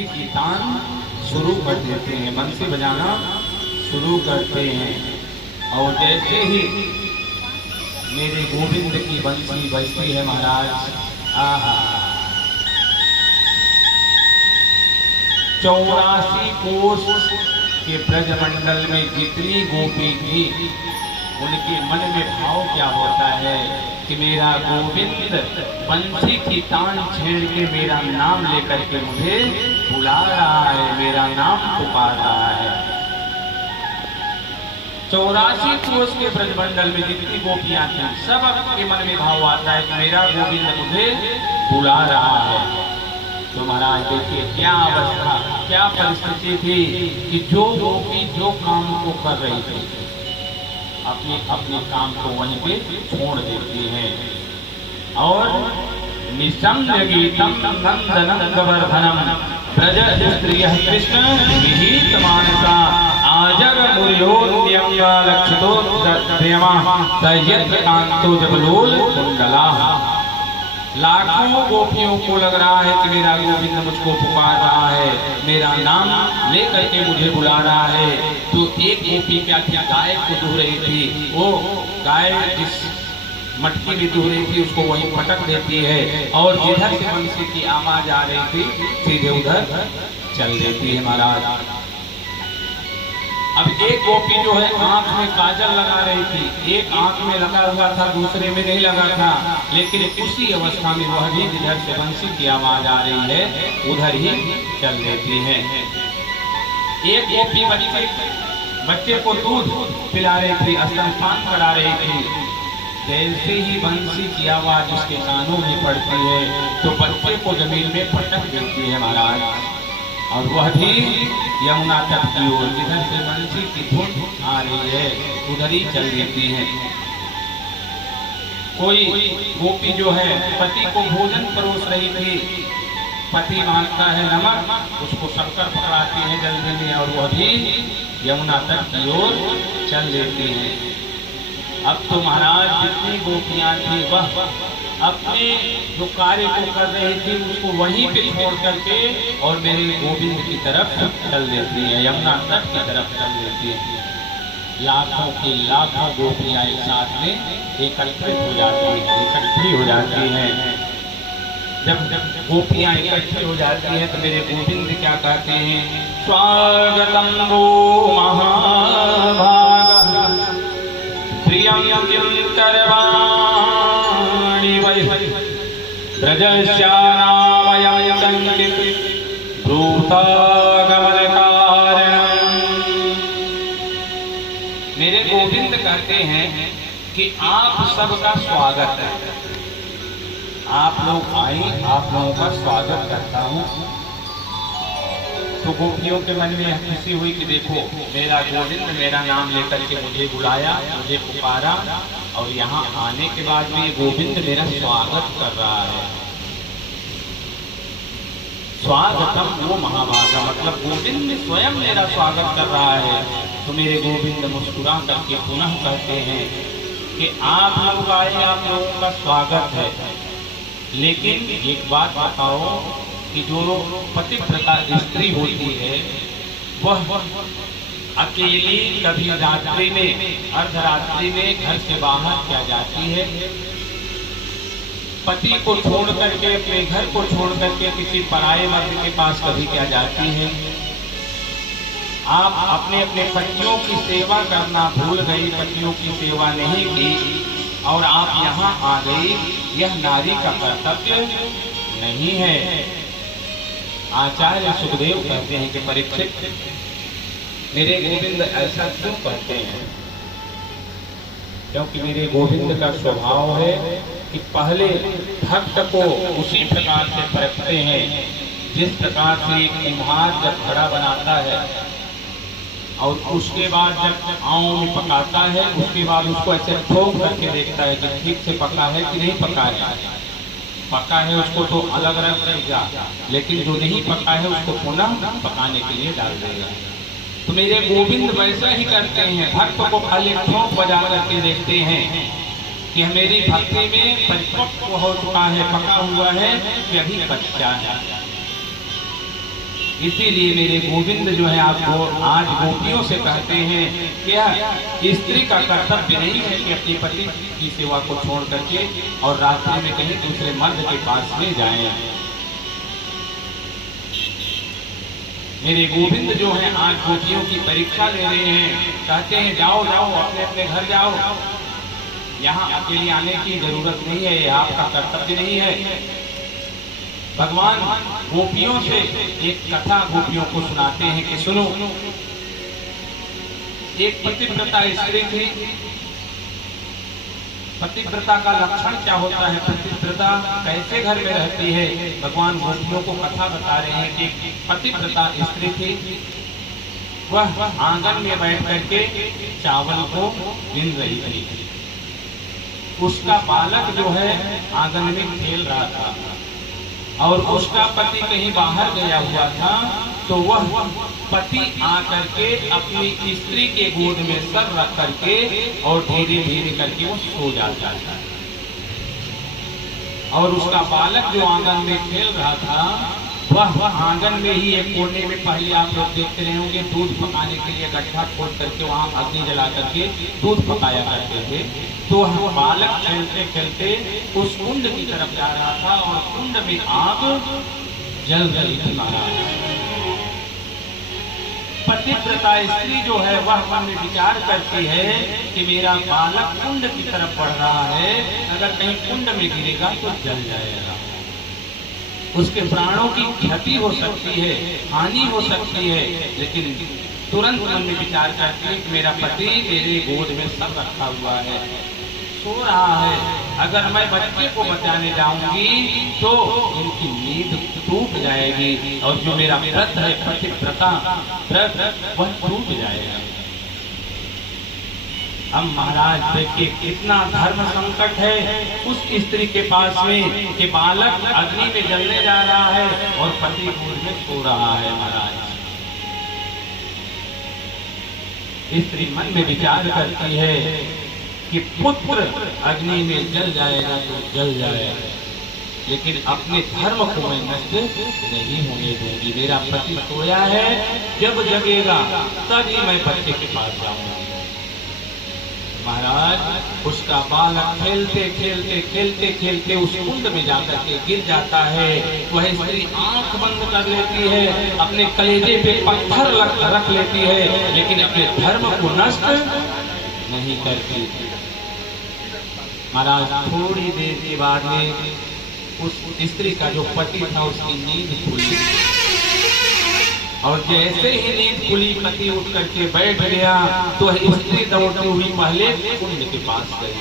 बंसी की तान शुरू कर देते हैं, बंसी बजाना शुरू करते हैं। और जैसे ही मेरे गोविंद की बंसी बजती है महाराज, आहा 84 कोस के ब्रजमंडल में जितनी गोपी थी, उनके मन में भाव क्या होता है कि मेरा गोविंद बंसी की तान छेड़ के मेरा नाम लेकर के मुझे बुला रहा है, मेरा नाम पुकार रहा है। 84 कोस के ब्रजमंडल में जितनी गोपियां थी, सब के मन में भाव आता है कि मेरा गोविंद मुझे बुला रहा है। तो महाराज देखिए क्या अवस्था, क्या परिस्थिति थी कि जो गोपी जो काम को कर रही थी, अपने अपने काम को वहीं पे छोड़ देती हैं। और निशम्य गीतम नंदनं गोवर्धनम ब्रज स्त्रियः कृष्ण विहित मानसा आजग मुर्योन्यम लक्षितो प्रेमा सय्यद कांतो जबलोल कुंडला। लाखों गोपियों को लग रहा है कि मेरा गोविंद मुझको पुकार रहा है, मेरा नाम लेकर के मुझे बुला रहा है। तो एक गोपी क्या थी, गाय को दूह रही थी, वो गाय जिस मटकी में दूह रही थी उसको वहीं पटक देती है, और जिधर से बंसी की आवाज आ रही थी सीधे उधर चल देती है महाराज। अब एक गोपी जो है आंख में काजल लगा रही थी, एक आंख में लगा हुआ था, दूसरे में नहीं लगा था, लेकिन उसी अवस्था में वह भी जिधर से बंसी की आवाज आ रही है उधर ही चल देती है। एक गोपी बच्चे को दूध पिला रही थी, स्तनपान करा रही थी। जैसे ही बंसी की आवाज उसके कानों में पड़ती है तो बच्चे को जमीन में पटक देती है महाराज, और वह भी यमुना तट की ओर जिधर से बंसी की धुन आ रही है उधर ही चल देती है। कोई गोपी जो है पति को भोजन परोस रही थी, पति मांगता है नमक, उसको शक्कर पकड़ाती है जल्दी में, और वह भी यमुना तट की ओर चल देती है। अब तो महाराज जितनी गोपियां थी वह अपने जो कार्य को कर रही थी उसको वहीं पे छोड़ करके और मेरे गोविंद की तरफ चल देती है, यमुना तट की तरफ चल देती है। लाखों की लाखों गोपियां एक साथ में एकत्रित हो जाती हैं, इकट्ठी हो जाती हैं। जब गोपियां इकट्ठी हो जाती हैं तो मेरे गोविंद क्या कहते हैं, स्वागतम वो महाभागा प्रियं किं करवाणि वै ब्रजस्यानामयं ब्रूतागमनकारणम्। मेरे गोविंद कहते हैं कि आप सबका स्वागत है, आप लोग आए, आप लोगों का स्वागत करता हूँ। तो गोपियों के मन में खुशी हुई कि देखो मेरा गोविंद मेरा नाम लेकर के मुझे बुलाया, मुझे पुकारा, और यहाँ आने के बाद में गोविंद मेरा स्वागत कर रहा है। स्वागतम वो महाभागा, मतलब गोविंद स्वयं मेरा स्वागत कर रहा है। तो मेरे गोविंद मुस्कुरा करके पुनः कहते हैं कि आप लोग आए, आप लोगों का स्वागत है, लेकिन एक बात बताओ कि जो पतिव्रता स्त्री होती है वह अकेली कभी रात्रि में, अर्धरात्रि में घर से बाहर क्या जाती है? पति को छोड़ करके, अपने घर को छोड़ करके किसी पराये मर्द के पास कभी क्या जाती है? आप अपने अपने पतियों की सेवा करना भूल गई, पतियों की सेवा नहीं की और आप यहाँ आ गई, यह नारी का कर्तव्य नहीं है। आचार्य सुखदेव कहते हैं कि परीक्षित मेरे गोविंद ऐसा क्यों कहते हैं? क्योंकि मेरे गोविंद का स्वभाव है कि पहले भक्त को उसी प्रकार से परखते हैं जिस प्रकार से एक कुम्हार जब घड़ा बनाता है और उसके बाद जब आँव में पकाता है, उसके बाद उसको ऐसे ठोक करके देखता है कि ठीक से पका है कि नहीं पका है। पका है उसको तो अलग रख देगा, लेकिन जो नहीं पका है उसको पुनः पकाने के लिए डाल देगा। तो मेरे गोविंद वैसा ही करते हैं, भक्त को खाली ठोक बजा करके देखते हैं कि मेरी भक्ति में परिपक्व हो चुका है, पका हुआ है कि अभी कच्चा है। इसीलिए मेरे गोविंद जो है आपको आज गोपियों से कहते हैं क्या स्त्री का कर्तव्य नहीं है कि अपने पति की सेवा को छोड़ करके और रात्रि में कहीं दूसरे मर्द के पास में जाए। मेरे गोविंद जो है आज गोपियों की परीक्षा ले रहे हैं, कहते हैं जाओ जाओ अपने अपने घर जाओ, यहाँ अकेले आने की जरूरत नहीं है, यह आपका कर्तव्य नहीं है। भगवान गोपियों से एक कथा गोपियों को सुनाते हैं कि सुनो, एक पतिव्रता स्त्री थी। पतिव्रता का लक्षण क्या होता है, पतिव्रता कैसे घर में रहती है, भगवान गोपियों को कथा बता रहे हैं कि पतिव्रता स्त्री थी, वह आंगन में बैठ करके चावल को बीन रही थी। उसका बालक जो है आंगन में खेल रहा था और उसका पति कहीं बाहर गया हुआ था, तो वह पति आकर के अपनी स्त्री के गोद में सर रख करके और धीरे धीरे करके वो सो जाता था। और उसका बालक जो आंगन में खेल रहा था, वह आंगन में ही एक कोने में, पहले आप लोग देखते रहे होंगे, दूध पकाने के लिए गड्ढा खोद करके वहां अग्नि जला करके दूध पकाया करते थे। तो वह बालक खेलते खेलते उस कुंड की तरफ जा रहा था और कुंड में आग जल रही थी। पतिव्रता स्त्री जो है वह मन में विचार करती है कि मेरा बालक कुंड की तरफ बढ़ रहा है, अगर कहीं कुंड में गिरेगा तो जल जाएगा, उसके प्राणों की क्षति हो सकती है, हानि हो सकती है। लेकिन तुरंत मन में विचार करती है कि मेरा पति मेरे गोद में सब रखा हुआ है, सो रहा है, अगर मैं बच्चे को बचाने जाऊंगी तो इनकी नींद टूट जाएगी और जो मेरा व्रत है पतिव्रता व्रत वह टूट जाएगा। अब महाराज देखिए कितना धर्म संकट है उस स्त्री के पास में कि बालक अग्नि में जलने जा रहा है और पति गोद में सो रहा है। महाराज स्त्री मन में विचार करती है कि पुत्र अग्नि में जल जाएगा तो जल जाएगा, लेकिन अपने धर्म को मैं नष्ट नहीं होने दूंगी। मेरा पति सोया है, जब जगेगा तभी मैं बच्चे के पास जाऊंगा। महाराज उसका बालक खेलते खेलते खेलते खेलते उस कुंड में जाकर के गिर जाता है। वह स्त्री आंख बंद कर लेती है, अपने कलेजे पे पत्थर रख लेती है, लेकिन अपने धर्म को नष्ट नहीं करती। महाराज थोड़ी देर के बाद में उस स्त्री का जो पति था उसकी नींद खुली और जैसे ही नींद खुली पति उठ करके बैठ गया तो स्त्री दौड़ती हुई पहले कुंड के पास गई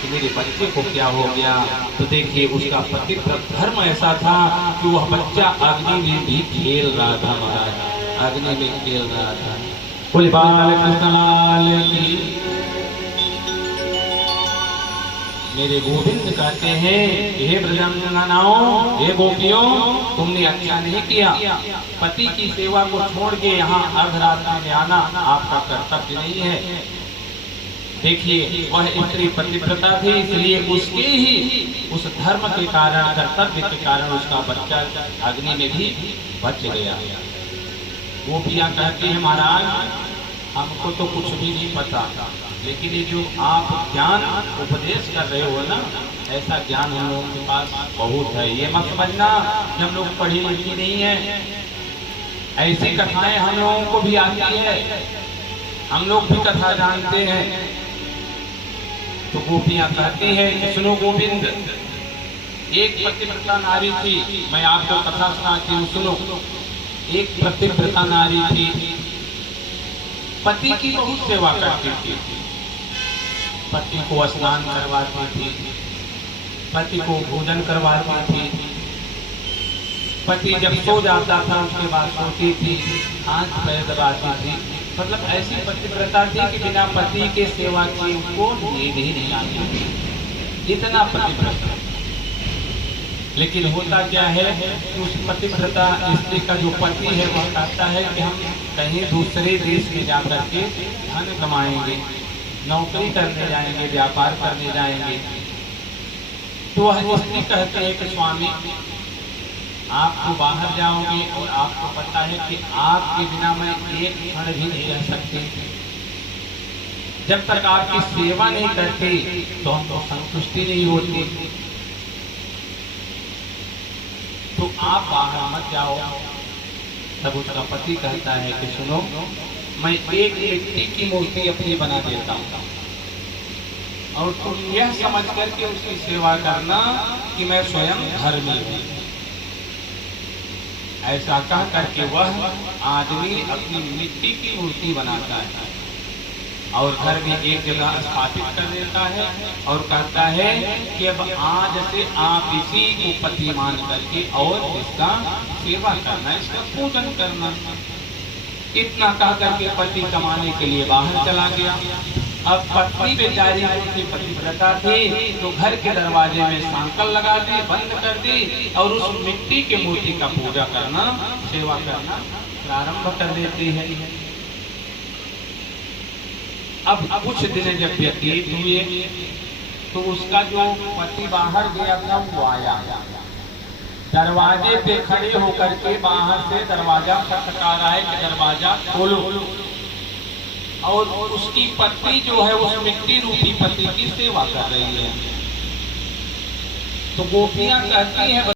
कि मेरे बच्चे को क्या हो गया। तो देखिए उसका पति धर्म ऐसा था कि वह बच्चा अग्नि में भी खेल रहा था। महाराज अग्नि में खेल रहा था। बोले बालकृष्ण लाल की। मेरे गोविंद कहते हैं हे ब्रजंगनाओं, हे गोपियों, तुमने अच्छा नहीं किया, पति की सेवा को छोड़ के यहाँ अर्धरात्रि में आना आपका कर्तव्य नहीं है। देखिए वह स्त्री पतिव्रता थी, इसलिए उसके ही उस धर्म के कारण, कर्तव्य के कारण उसका बच्चा अग्नि में भी बच गया। गोपियां कहती है महाराज हमको तो कुछ भी नहीं पता, लेकिन ये जो आप ज्ञान उपदेश कर रहे हो ना, ऐसा ज्ञान हम लोगों के पास बहुत है। ये मत समझना कि हम लोग पढ़ी लिखी नहीं है, ऐसी कथाएं हम लोगों को भी आती है, हम लोग भी कथा जानते हैं। तो गोपियां कहती है कि सुनो गोविंद, एक पतिव्रता नारी थी, मैं आपको कथा सुनाती हूँ, सुनो। एक पतिव्रता नारी थी, पति की बहुत सेवा करती थी, पति को स्नान करवाती थी, पति को भोजन करवाती थी, पति जब सो जाता था उसके बाद सोती थी, हाथ पैर दबाती थी। मतलब ऐसी पतिव्रता थी कि बिना पति के सेवा किए उनको नींद ही नहीं आती थी, इतना पतिव्रता। लेकिन होता क्या है कि उस पतिव्रता स्त्री का जो पति है वह कहता है कि हम कहीं दूसरे देश में जाकर के धन कमाएंगे, नौकरी करने जाएंगे, व्यापार करने जाएंगे। तो वह स्त्री कहती है कि स्वामी आप तो बाहर जाओगे और आपको पता है कि आपके बिना मैं एक क्षण भी नहीं रह सकती। जब तक आपकी सेवा नहीं करते तो हमको संतुष्टि नहीं होती। तो आप बाहर मत जाओ। तब उसका पति कहता है कि सुनो, मैं एक मिट्टी की मूर्ति अपनी बना देता हूँ और तुम यह समझ करके उसकी सेवा करना कि मैं स्वयं धर्मी हूँ। ऐसा कह करके वह आदमी अपनी मिट्टी की मूर्ति बनाता है और घर में एक जगह स्थापित कर देता है और कहता है कि अब आज से आप इसी को पति मान करके और इसका सेवा करना, इसका पूजन करना। इतना कह करके पति कमाने के लिए बाहर चला गया। अब पत्नी बेचारी उसकी पतिव्रता थी तो घर के दरवाजे में सांकल लगा दी, बंद कर दी और उस मिट्टी के मूर्ति का पूजा करना, सेवा करना प्रारंभ कर देती है। अब कुछ दिन जब व्यतीत हुए तो उसका जो पति बाहर गया था वो आया, दरवाजे पे खड़े होकर के बाहर से दरवाजा खटखटा रहा है कि दरवाजा खोलो। और उसकी पत्नी जो है उस मिट्टी रूपी पति की सेवा कर रही है। तो गोपियां कहती हैं